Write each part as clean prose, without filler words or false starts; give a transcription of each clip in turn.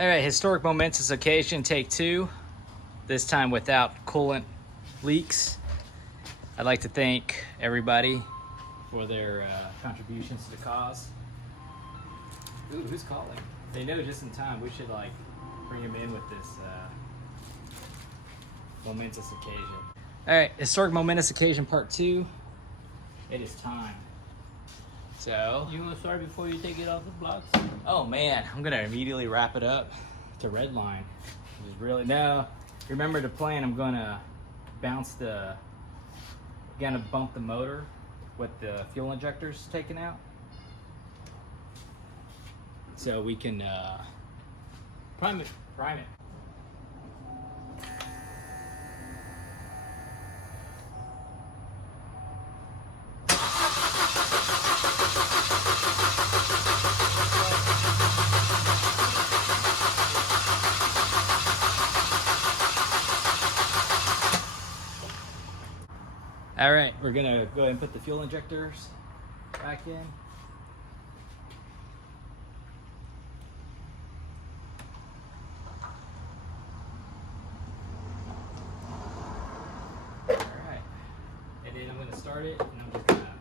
All right, historic momentous occasion, take two. This time without coolant leaks. I'd like to thank everybody for their contributions to the cause. Ooh, who's calling? They know just in time. We should like bring them in with this momentous occasion. All right, historic momentous occasion part two. It is time. So You want to start before you take it off the blocks? oh man, I'm gonna immediately wrap it up to red line. Which is really no. Remember the plan. I'm gonna bump the motor with the fuel injectors taken out, so we can Prime it. prime it. All right, we're gonna go ahead and put the fuel injectors back in. All right, and then I'm gonna start it, and I'm just gonna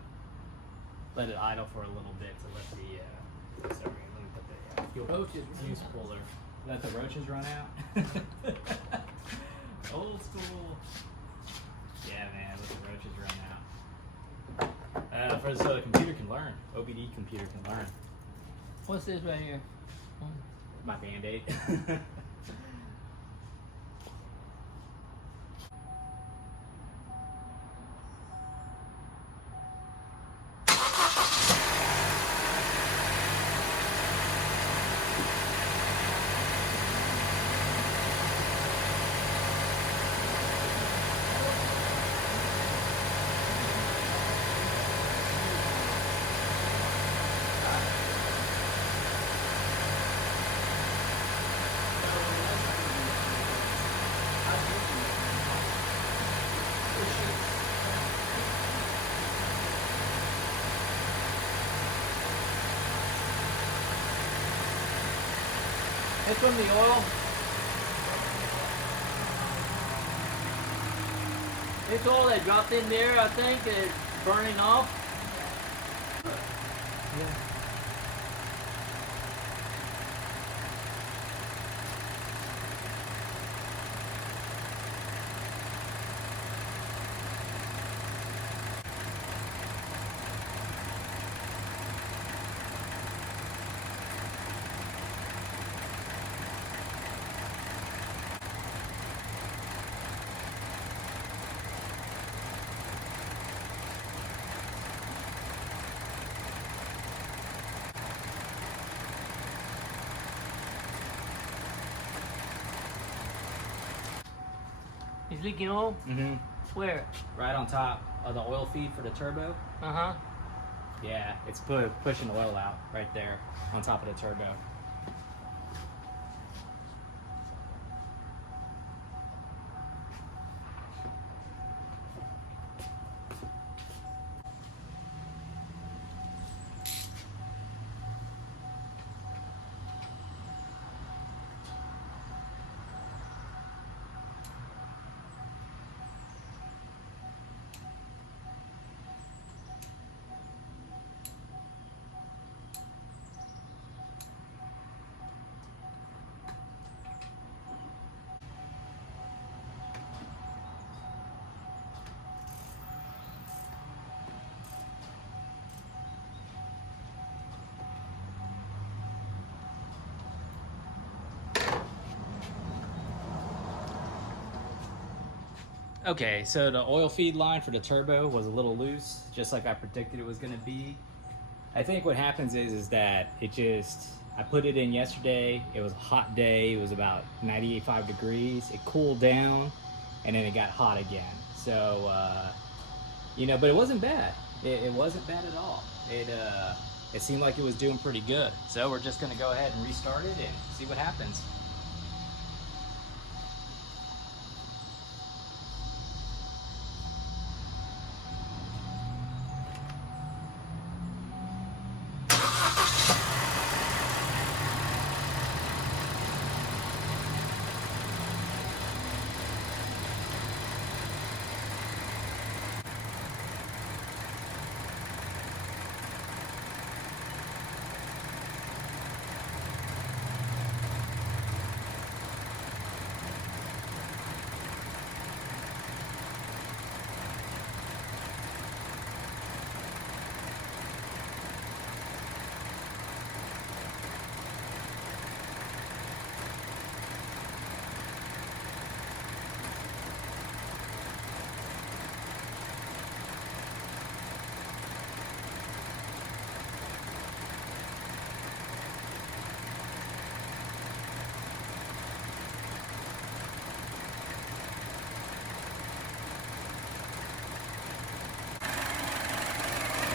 let it idle for a little bit to let the sorry, let me put the fuel Roaches. juice cooler. Let the roaches run out. Old school. Yeah, man, let the roaches run out. So the computer can learn. OBD computer can learn. What's this right here? My Band-Aid. It's from the oil. It's all that dropped in there, I think, is burning off. Yeah. He's leaking oil? Mm-hmm. Where? Right on top of the oil feed for the turbo. Uh-huh. Yeah, it's pushing oil out right there on top of the turbo. Okay, so the oil feed line for the turbo was a little loose, just like I predicted it was going to be. I think what happens is that I put it in yesterday, it was a hot day, it was about 95 degrees, it cooled down, and then it got hot again. So, but it wasn't bad. It wasn't bad at all. It seemed like it was doing pretty good. So we're just going to go ahead and restart it and see what happens.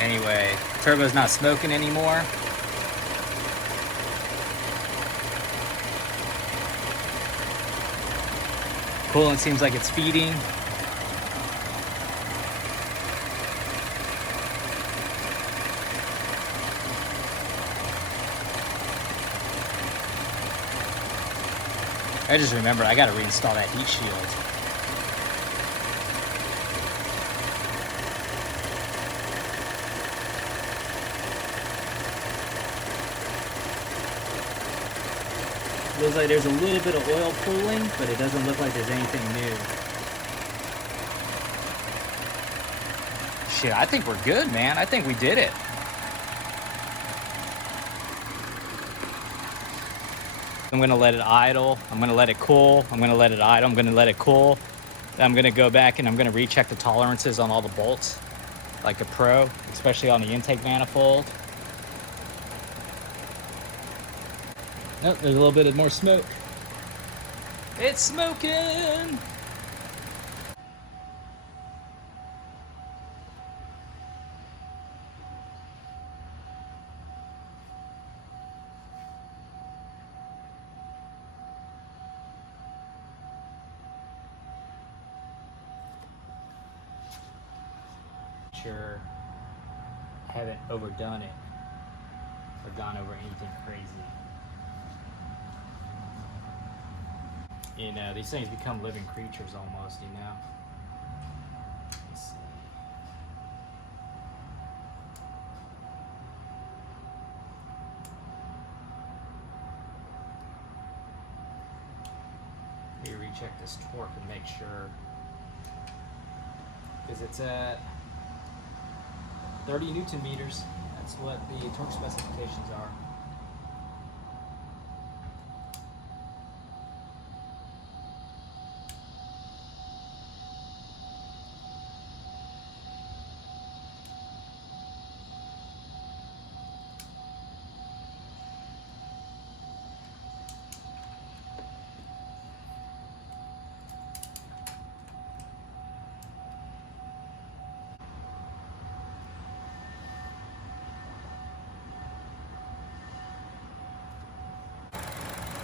Anyway, turbo's not smoking anymore. Coolant seems like it's feeding. I just remembered I gotta reinstall that heat shield. Looks like there's a little bit of oil pooling, but it doesn't look like there's anything new. Shit, I think we're good, man. I think we did it. I'm gonna let it idle. I'm gonna let it cool. I'm gonna let it idle. I'm gonna let it cool. Then I'm gonna go back and I'm gonna recheck the tolerances on all the bolts, like a pro, especially on the intake manifold. Nope, there's a little bit of more smoke. It's smoking! Sure, I haven't overdone it or gone over anything crazy. You know, these things become living creatures almost, you know? Let's see. Let me recheck this torque and make sure. Because it's at 30 Newton meters. That's what the torque specifications are.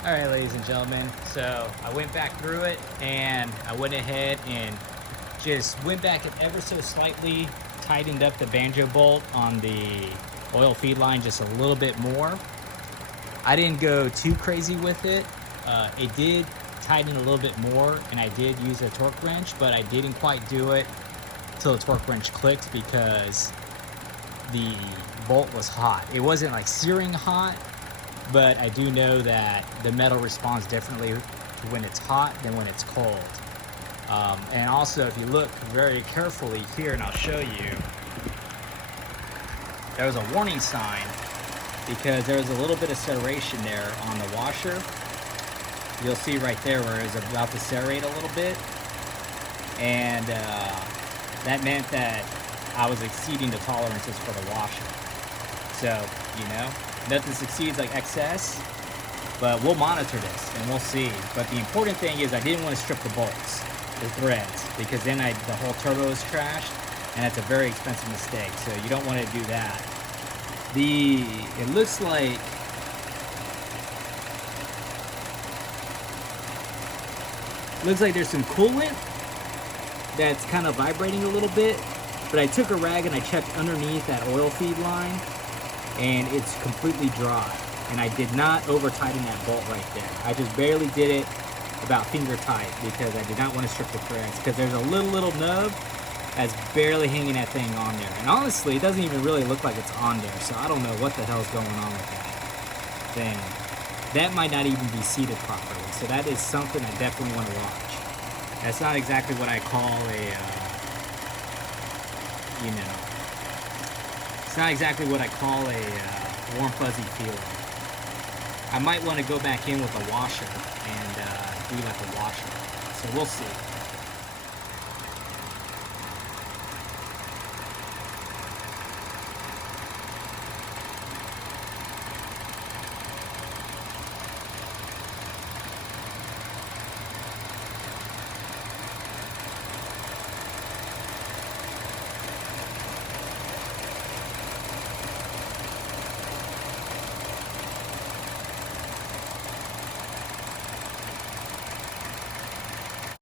All right, ladies and gentlemen, so I went back through it and I went ahead and just went back and ever so slightly tightened up the banjo bolt on the oil feed line just a little bit more. I didn't go too crazy with it. It did tighten a little bit more and I did use a torque wrench, but I didn't quite do it till the torque wrench clicked because the bolt was hot. It wasn't like searing hot, but I do know that the metal responds differently when it's hot than when it's cold. And also, if you look very carefully here, and I'll show you, there was a warning sign because there was a little bit of serration there on the washer. You'll see right there where it was about to serrate a little bit. And that meant that I was exceeding the tolerances for the washer. So, you know, nothing succeeds like excess, but we'll monitor this and we'll see. But the important thing is I didn't want to strip the bolts, the threads, because then the whole turbo is trashed, and that's a very expensive mistake. So you don't want to do that. It looks like there's some coolant that's kind of vibrating a little bit, but I took a rag and I checked underneath that oil feed line, and it's completely dry. And I did not over tighten that bolt right there. I just barely did it about finger tight because I did not want to strip the threads, because there's a little nub that's barely hanging that thing on there. And honestly, it doesn't even really look like it's on there, so I don't know what the hell's going on with that thing. That might not even be seated properly, so that is something I definitely want to watch. That's not exactly what I call it's not exactly what I call a warm fuzzy feeling. I might want to go back in with a washer and do like a washer. So we'll see.